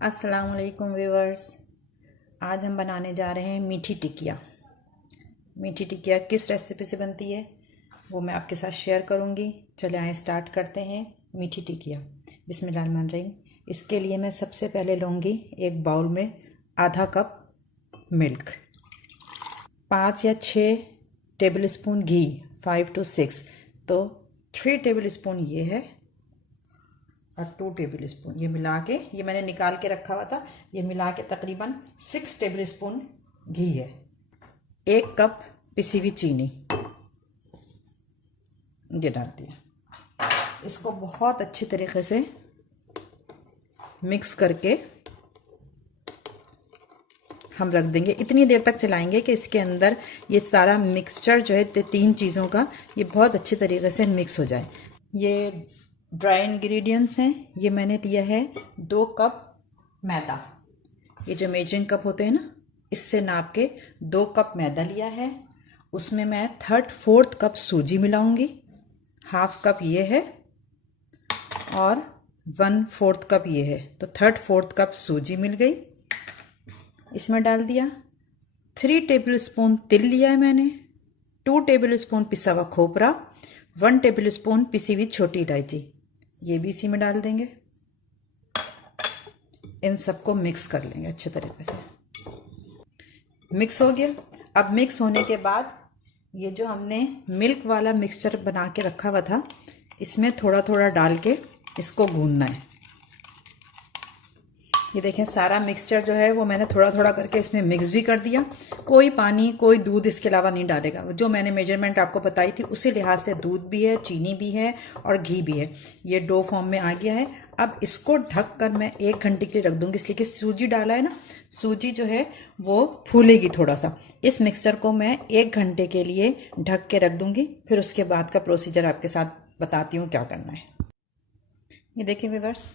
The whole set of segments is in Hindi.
अस्सलाम वालेकुम व्यूअर्स। आज हम बनाने जा रहे हैं मीठी टिकिया। मीठी टिकिया किस रेसिपी से बनती है वो मैं आपके साथ शेयर करूंगी। चले आए स्टार्ट करते हैं मीठी टिकिया। बिस्मिल्लाहिर्रहमानिर्रहीम। इसके लिए मैं सबसे पहले लूँगी एक बाउल में आधा कप मिल्क, 5 या 6 टेबल स्पून घी, 5 to 6, तो 3 टेबल स्पून ये है और 2 टेबल स्पून ये मिला के, ये मैंने निकाल के रखा हुआ था, ये मिला के तकरीबन 6 टेबल स्पून घी है। 1 कप पिसी हुई चीनी ये डाल दिया। इसको बहुत अच्छी तरीके से मिक्स करके हम रख देंगे। इतनी देर तक चलाएंगे कि इसके अंदर ये सारा मिक्सचर जो है 3 चीज़ों का ये बहुत अच्छी तरीके से मिक्स हो जाए। ये ड्राई इंग्रेडिएंट्स हैं। ये मैंने लिया है 2 कप मैदा। ये जो मेजरिंग कप होते हैं ना, इससे नाप के 2 कप मैदा लिया है। उसमें मैं 3/4 कप सूजी मिलाऊंगी। 1/2 कप ये है और 1/4 कप ये है, तो 3/4 कप सूजी मिल गई। इसमें डाल दिया। 3 टेबल स्पून तिल लिया है मैंने, 2 टेबल स्पून पिसा हुआ खोपरा, 1 टेबल स्पून पिसी हुई छोटी इलायची, ये भी इसी में डाल देंगे। इन सबको मिक्स कर लेंगे अच्छे तरीके से। मिक्स हो गया। अब मिक्स होने के बाद ये जो हमने मिल्क वाला मिक्सचर बना के रखा हुआ था, इसमें थोड़ा थोड़ा डाल के इसको गूंदना है। ये देखें सारा मिक्सचर जो है वो मैंने थोड़ा थोड़ा करके इसमें मिक्स भी कर दिया। कोई पानी कोई दूध इसके अलावा नहीं डालेगा। जो मैंने मेजरमेंट आपको बताई थी उसी लिहाज से दूध भी है, चीनी भी है और घी भी है। ये डो फॉर्म में आ गया है। अब इसको ढक कर मैं 1 घंटे के लिए रख दूँगी, इसलिए कि सूजी डाला है ना, सूजी जो है वो फूलेगी थोड़ा सा। इस मिक्सचर को मैं 1 घंटे के लिए ढक के रख दूँगी। फिर उसके बाद का प्रोसीजर आपके साथ बताती हूँ क्या करना है। ये देखिए व्यूअर्स,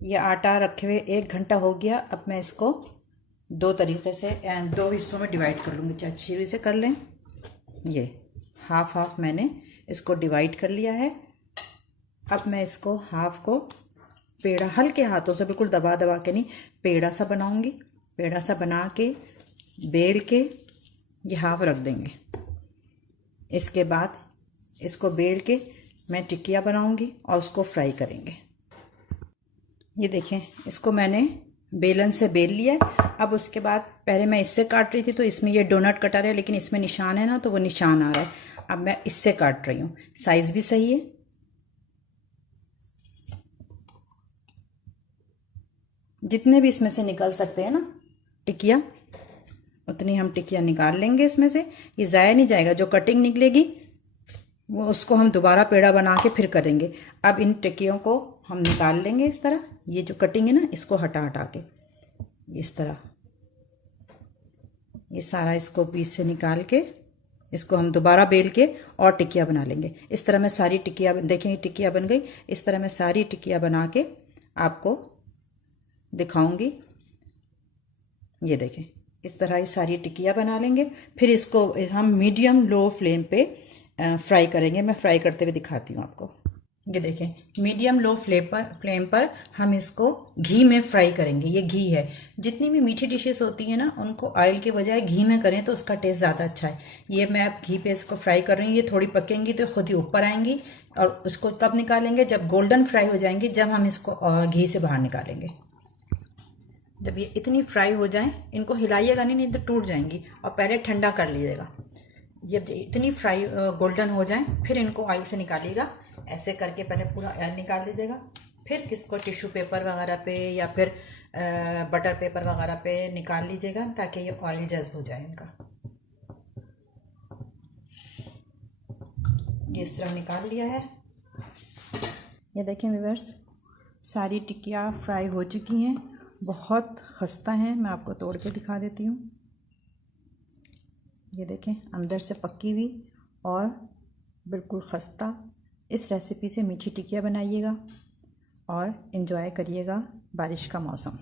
ये आटा रखे हुए 1 घंटा हो गया। अब मैं इसको 2 तरीके से 2 हिस्सों में डिवाइड कर लूँगी, चाहे छुरी से कर लें। ये हाफ हाफ मैंने इसको डिवाइड कर लिया है। अब मैं इसको हाफ को पेड़ा हल्के हाथों से, बिल्कुल दबा दबा के नहीं, पेड़ा सा बनाऊँगी। पेड़ा सा बना के बेल के ये हाफ रख देंगे। इसके बाद इसको बेल के मैं टिकिया बनाऊँगी और उसको फ्राई करेंगे। ये देखें, इसको मैंने बेलन से बेल लिया। अब उसके बाद पहले मैं इससे काट रही थी तो इसमें ये डोनट कटा रहा है, लेकिन इसमें निशान है ना, तो वो निशान आ रहा है। अब मैं इससे काट रही हूँ। साइज़ भी सही है। जितने भी इसमें से निकल सकते हैं ना टिकिया, उतनी हम टिकिया निकाल लेंगे इसमें से। ये ज़ाया नहीं जाएगा। जो कटिंग निकलेगी वो उसको हम दोबारा पेड़ा बना के फिर करेंगे। अब इन टिकियों को हम निकाल लेंगे इस तरह। ये जो कटिंग है ना, इसको हटा हटा के इस तरह ये सारा इसको पीस से निकाल के इसको हम दोबारा बेल के और टिकिया बना लेंगे। इस तरह मैं सारी टिकिया, देखें टिकिया बन गई। इस तरह मैं सारी टिकिया बना के आपको दिखाऊंगी। ये देखें, इस तरह ये सारी टिकिया बना लेंगे। फिर इसको हम मीडियम लो फ्लेम पे फ्राई करेंगे। मैं फ्राई करते हुए दिखाती हूँ आपको। ये देखें, मीडियम लो फ्लेम पर हम इसको घी में फ्राई करेंगे। ये घी है। जितनी भी मीठी डिशेस होती हैं ना, उनको ऑयल के बजाय घी में करें तो उसका टेस्ट ज़्यादा अच्छा है। ये मैं अब घी पे इसको फ्राई कर रही हूँ। ये थोड़ी पकेंगी तो खुद ही ऊपर आएंगी। और उसको कब निकालेंगे? जब गोल्डन फ्राई हो जाएंगी, जब हम इसको घी से बाहर निकालेंगे। जब ये इतनी फ्राई हो जाए, इनको हिलाइएगा नहीं तो टूट जाएंगी, और पहले ठंडा कर लीजिएगा। जब इतनी फ्राई गोल्डन हो जाए फिर इनको ऑयल से निकालिएगा। ऐसे करके पहले पूरा ऑयल निकाल लीजिएगा। फिर किसको टिश्यू पेपर वगैरह पे या फिर बटर पेपर वगैरह पे निकाल लीजिएगा, ताकि ये ऑयल जज्ब हो जाए इनका। ये इस तरह निकाल लिया है। ये देखें व्यूअर्स, सारी टिकिया फ्राई हो चुकी हैं। बहुत खस्ता हैं। मैं आपको तोड़ के दिखा देती हूँ। ये देखें, अंदर से पक्की हुई और बिल्कुल खस्ता। इस रेसिपी से मीठी टिकिया बनाइएगा और इन्जॉय करिएगा बारिश का मौसम।